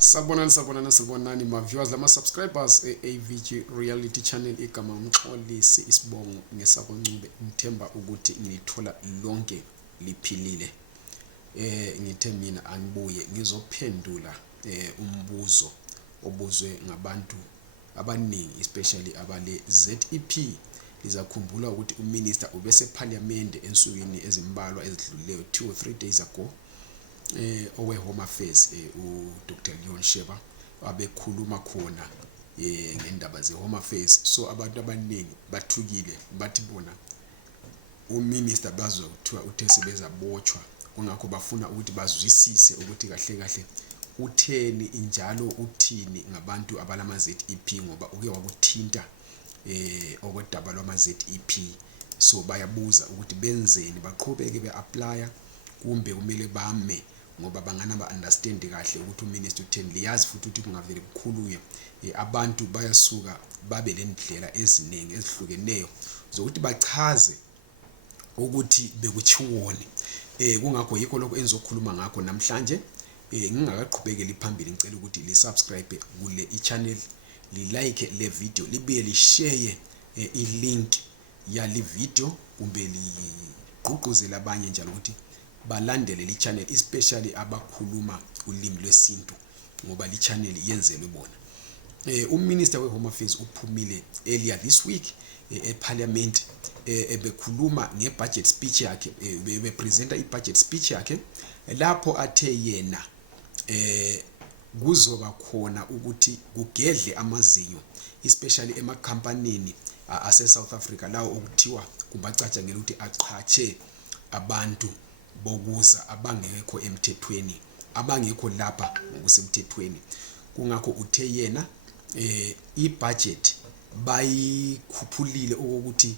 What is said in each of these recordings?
Sabonani ma viewers lama subscribers AVG reality channel igama umxolisi isibongo ngesakoncube. Ngithemba ukuthi ngilithola lonke liphilile. Ngithe mina angibuye ngizophendula umbuzo obuzwe ngabantu abaningi, especially abale ZEP. Lizakhumbula ukuthi uminister ubese parliament ensukwini ezimbalwa ezidlulileyo 2 or 3 days ago. Owe Home Affairs uDr Leon Sheba abekhuluma khona ngendaba ze Home Affairs. So abantu abaningi bathukile bathi bona uminister bazwa kuthiwa uthe sebezabotshwa, kungakho bafuna ukuthi bazwisise ukuthi kahle utheni injalo uthini ngabantu abalama ZEP, ngoba uke wakuthinta okwedaba lwama ZEP. So bayabuza ukuthi benzeni, baqhubeke beapply kumbe kumele bame, ngoba bangana understand kahle ukuthi uminister utheni. Liyazi futhi ukuthi kungavele kukhuluye abantu bayasuka babe lendlela eziningi ezihlukeneyo zokuthi bachaze ukuthi bekuchiwoni. Kungakho yikho lokho enzokhuluma ngakho namhlanje. Ngingakaqhubekeli phambili, ngicela ukuthi li subscribe kule channel, li like le video, libuye li share i-link yali video kumbe ligqugquzele abanye njalo ukuthi balandele li channel, especially abakhuluma ulimi lwesintu, ngoba li channel yenzelwe bona. Uminister we Home Affairs uphumile earlier this week eParliament ebekhuluma ngebudget speech yakhe, bepresenta ibudget speech yakhe lapho athe yena kuzoba khona ukuthi kugedle amazinyo, especially emakhampanini ase South Africa lawo okuthiwa kumbacatshangela ukuthi aqhatshe abantu bokuza abangekho emthethweni, abangekho lapha ngokusemthethweni. Kungakho uthe yena ibudget bayikhuphulile ukuthi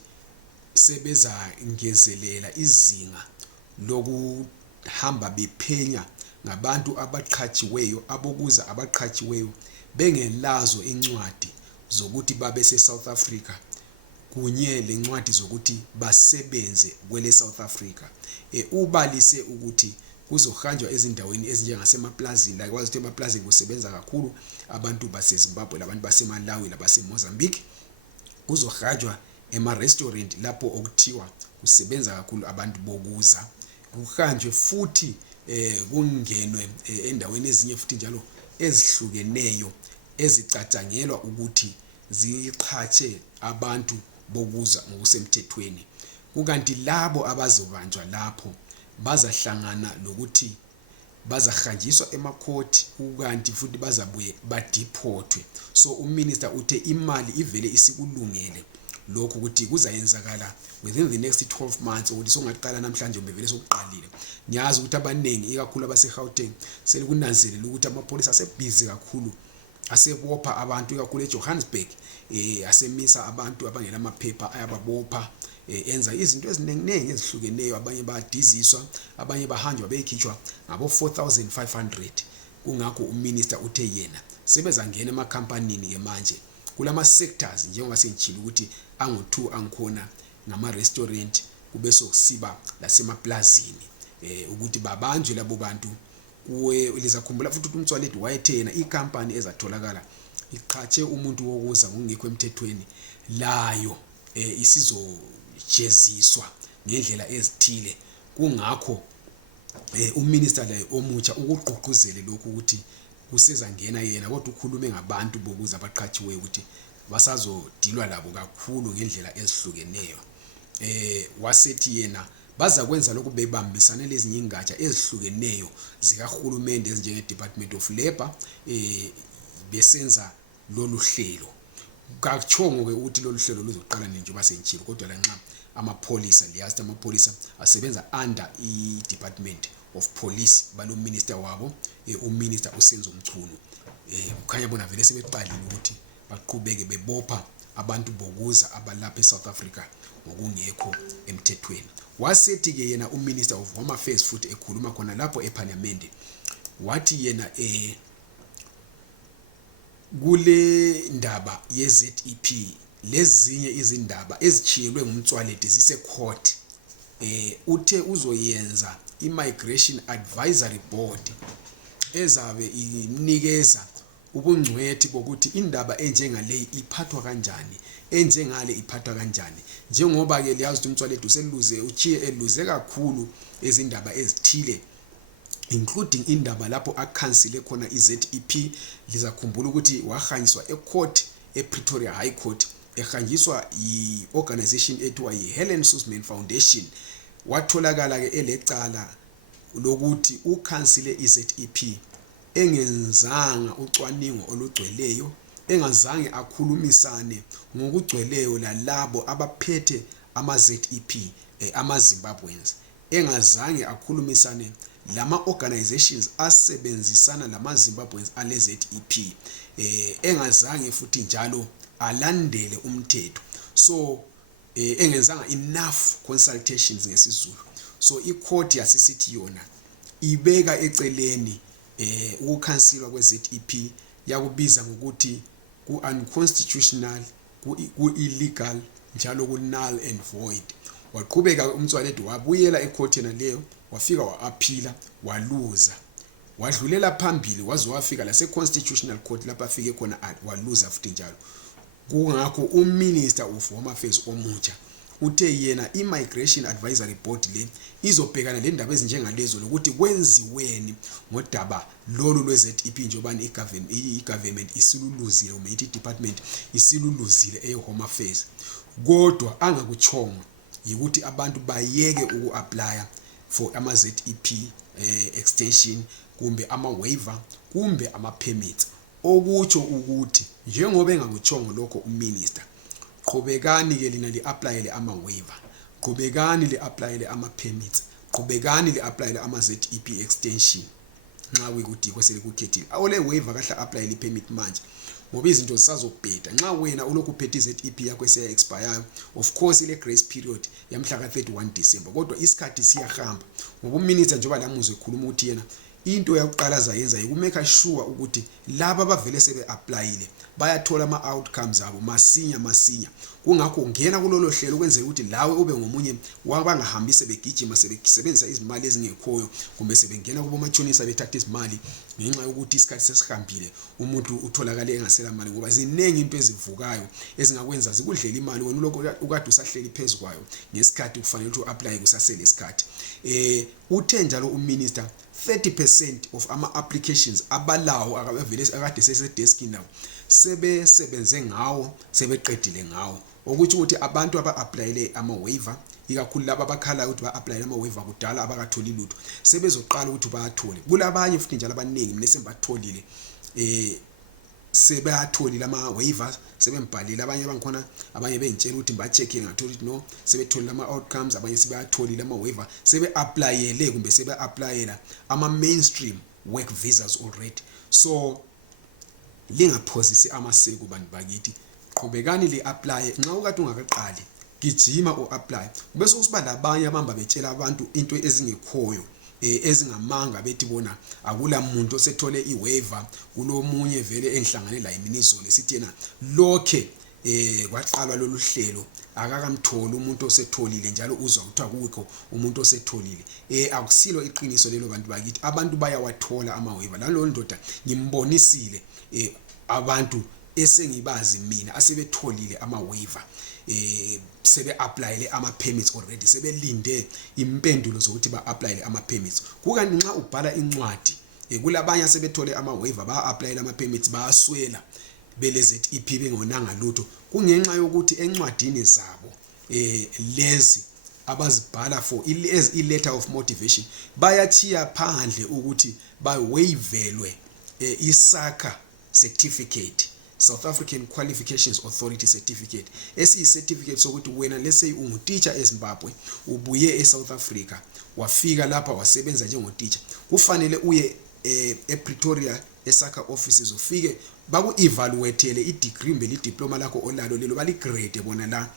sebeza ngezelela izinga lokuhamba bephenya ngabantu abaqhatshiweyo, abokuza abaqhatshiweyo bengelazo incwadi zokuthi babe se South Africa kunye lencwadi zokuthi basebenze kwele South Africa. Ubalise ukuthi kuzohanjwa ezindaweni ezinjengasemaplazini, la kwazi ukuthi emaplazini kusebenza kakhulu abantu base Zimbabwe, labantu base Malawi, labase Mozambique. Kuzohanjwa ema-restaurant lapho okuthiwa kusebenza kakhulu abantu bokuza. Kuhanjwe futhi kungenwe endaweni ezinye futhi njalo ezihlukeneyo ezicatshangelwa ukuthi ziqhatshe abantu bokuza ngokusemthethweni. Kukanti labo abazobanjwa lapho bazahlangana lokuthi bazahanjiswa emakhoti, kukanti futhi bazabuye badeportwe. So uminister uthe imali ivele isikulungele lokho ukuthi kuzayenzakala within the next 12 months, ukuthi songaqala namhlanje ubevele sokuqalile. Ngiyazi ukuthi abaningi ikakhulu abase Gauteng selikunanzelela ukuthi amapolisa asebhizi kakhulu, asebopha abantu ikakhulu eJohannesburg, asemisa abantu abangela amaphepha ayababopha, enza izinto eziningi ezihlukeneyo. Abanye bayadiziswa, abanye bahanjwa beyikhitshwa ngabo 4500. Kungakho uminister uthe yena sebeza ngena emakhampanini ke manje kulama sectors, njengoba sengitshilo ukuthi angu2 angikhona ngama-restaurant, kube sokusiba lasemaplazini, ukuthi babanjwe labo bantu. Lizakhumbula futhi ukuthi uMtswalethu wayethe yena ikhampani ezatholakala iqhatshe umuntu wokuza ngokungekho emthethweni layo isizojeziswa ngendlela ezithile. Kungakho uminister laye omutsha ukugqugquzele lokhu ukuthi kusezangena yena, kodwa ukhulume ngabantu bokuza abaqhatshiweyo ukuthi basazodilwa labo kakhulu ngendlela ezihlukeneyo. Wasethi yena baza kwenza lokhu bebambisana lezinye ingatsha ezihlukeneyo zikahulumende ezinjenge Department of Labour, besenza lolu hlelo. Kakuchongo ke ukuthi lolu hlelo luzoqala njengoba sengitshilo, kodwa lanxa amapolisa, liyazi amapolisa asebenza under i-Department of Police balo minister wabo, uminister uSenzo Mchunu. Kukhanya bona vele sebeqalile ukuthi baqhubeke bebopha abantu bokuza abalapha eSouth Africa ngokungekho emthethweni. Wasethi ke yena uminister of Home Affairs futhi ekhuluma khona lapho eParliament, wathi yena kule ndaba ye-ZEP lezinye izindaba ezichiyelwe ngumtswaledi zise court, uthe uzoyenza immigration advisory board ezabe imnikeza ubungcwethi bokuthi indaba enjengale iphathwa kanjani, enjengale iphathwa kanjani. Njengoba ke liyazi ukuthi uMthwalethu seluze uchiye eluze kakhulu ezindaba ezithile, including indaba lapho akhansile khona iZEP. Lizakhumbula ukuthi wahanyiswa ecourt, ePretoria High Court, ehanjiswa i-organization ethiwa yi-Helen Suzman Foundation. Watholakala ke elecala lokuthi ukhansile iZEP engenzanga ucwaningo olugcweleyo, engazange akhulumisane ngokugcweleyo lalabo abaphethe ama-ZEP, ama-Zimbabweans, engazange akhulumisane lama-organizations asebenzisana lama-Zimbabweans ale-ZEP, engazange futhi njalo alandele umthetho. So engenzanga enough consultations ngesizulu. So icourt yasisithi yona ibeka eceleni ukukhansilwa kwe-ZEP, yakubiza ngokuthi ku-unconstitutional, ku-illegal, njalo ku-null and void. Waqhubeka uMthwalethu wabuyela ecourtena leyo, wafika wa-aphila, waluza, wadlulela phambili waze wafika lase-constitutional court lapha afike khona waluza futhi njalo. Kungakho uMinister of Home Affairs omutsha uthe yena i-Migration Advisory Board le izobhekana le ndaba ezinjengalezo lokuthi kwenziweni ngodaba lolu lwe-ZEP njobani i-government isiluluzile, uma ithi department isiluluzile e-Home Affairs. Kodwa angakuchongo yikuthi abantu bayeke uku-applya for ama-ZEP extension, kumbe ama-waiver, kumbe ama-permits. Okutsho ukuthi njengoba engakuchongo lokho uMinister, qhubekani ke lina li-applyele ama-waiver, qhubekani li-applyele ama-permits, qhubekani li-applyele ama-ZEP extension nxa kuyikuthi kwesekukhethile. Awole waiver kahle applyele i-permit manje ngoba izinto zisazobheda. Nxa wena ulokhu uphethe iZEP yakho eseya expire, of course ile grace period yamhla ka-31 December, kodwa isikhathi siyahamba. Ngoba uMinister njengoba lamuzwe ekhuluma ukuthi yena into yakuqala azayenza yikumake sure ukuthi laba abavele sebe-applyile bayathola ama-outcomes abo masinya. Kungakho ngena kulolo hlelo ukwenzela ukuthi lawe ube ngomunye wabangahambi sebegijima sebesebenzisa izimali ezingekhoyo, kumbe sebengena kubomatshonisa bethatha izimali ngenxa yokuthi isikhathi sesihambile, umuntu utholakale engasela mali. Ngoba ziningi into ezivukayo ezingakwenza zikudlela imali wena ulokhu ukade usahleli phezu kwayo ngesikhathi kufanele ukuthi u-apply kusasele isikhathi. Uthe njalo uMinister 30% of ama-applications abalawo akavele akade sesedeskini nawo sebesebenze ngawo, sebeqedile ngawo. Ukuthi ukuthi abantu aba-applyele ama-waiver, ikakhulu laba abakhala ukuthi ba-applyele ama-waiver kudala abakatholi lutho, sebezoqala ukuthi bayathole. Kulabanye futhi njalo abaningi mina sembatholile sebayatholile ama-waivers, sebembhalile. Abanye bangikhona, abanye bengitshela ukuthi ba-check ngathola ukuthi no, sebetholile ama-outcomes. Abanye sebayatholile ama-waiver, sebe-applyele kumbe sebe-applyela ama-mainstream work visas already. So lingaphosisi amaseko bantu bakithi, qhubekani li-applye. Nxa ukade ungakaqali gijima u-apply, bese usiba labanye abamba betshela abantu into ezingekhoyo, ezingamanga bethi bona akula muntu osethole i-waiver. Kulomunye vele engihlangane la iminizolo esithi yena lokhe kwaqalwa lolu hlelo akakamtholi umuntu osetholile, njalo uzwa ukuthi akukho umuntu osetholile. Akusilo iqiniso lelo bantu bakithi, abantu bayawathola ama-waiver. Lalo ndoda ngimbonisile abantu esengibazi mina asebetholile ama-waiver, sebe-applyele ama-permits already, sebelinde impendulo zokuthi ba-applyele ama-permits. Kukanti nxa ubhala incwadi, kulabanye asebethole ama-waiver ba-applyele ama-permits bayaswela bele-ZEP bengonanga lutho, kungenxa yokuthi encwadini zabo lezi abazibhala for i-letter of motivation bayathiya phandle ukuthi bawaivelwe i-SAQA certificate, South African Qualifications Authority certificate, esiyi-certificate sokuthi wena lese ungutitsha eZimbabwe, ubuye eSouth Africa, wafika lapha wasebenza njengotitsha, kufanele uye ePretoria eSAQA offices ufike baku-evaluatele i-degree kumbe i-diploma lakho olalo lelo, bali-grade bona la,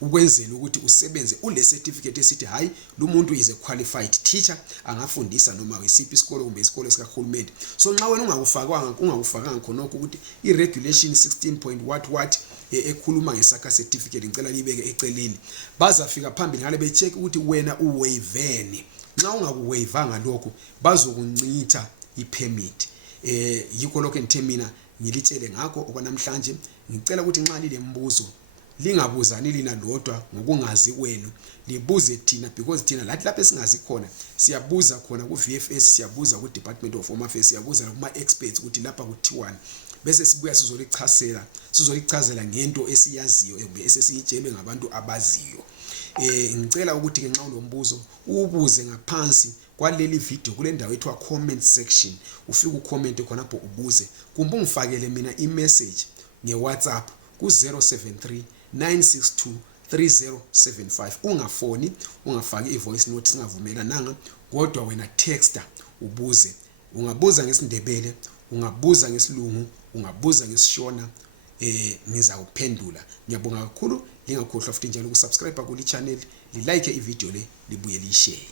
ukwenzela ukuthi usebenze ule certificate esithi hayi lo muntu is a qualified teacher, angafundisa noma isiphi isikolo kumbe isikolo sikahulumeni. So nxa wena ungakufakanga khonokho ukuthi i-regulation 16. what ekhuluma ngeSAQA certificate ngicela libeke eceleni, bazafika phambili ngale becheck ukuthi wena uwaiveni. Nxa ungakuwaivanga lokho bazokuncitha ipermit. Yikho lokho engithe mina ngilitshele ngakho okwanamhlanje. Ngicela ukuthi nxa lilembuzo lingabuzani lina lodwa ngokungazi kwenu, libuze thina, because thina lathi lapho esingazi khona siyabuza khona ku VFS, siyabuza ku Department of Home Affairs, siyabuza kuma experts ukuthi lapha kuthiwani, bese sibuya sizolichazela ngento esiyaziyo esesiyitshelwe ngabantu abaziyo. Ngicela ukuthi ke nxa ulombuzo ubuze ngaphansi kwaleli video kule ndawo ethiwa comment section, ufike ucomment khonapho ubuze, kumbe ungifakele mina imessage ngeWhatsApp ku 073-962-3075. Ungafoni, ungafaki ivoice note, singavumelananga, kodwa wena texter ubuze. Ungabuza ngesiNdebele, ungabuza ngesilungu, ungabuza ngesishona, ngiza kuphendula. Ngiyabonga kakhulu. Lingakhohlwa futhi njalo ukusubscribe kuli channel, like ivideo le, libuye lishare.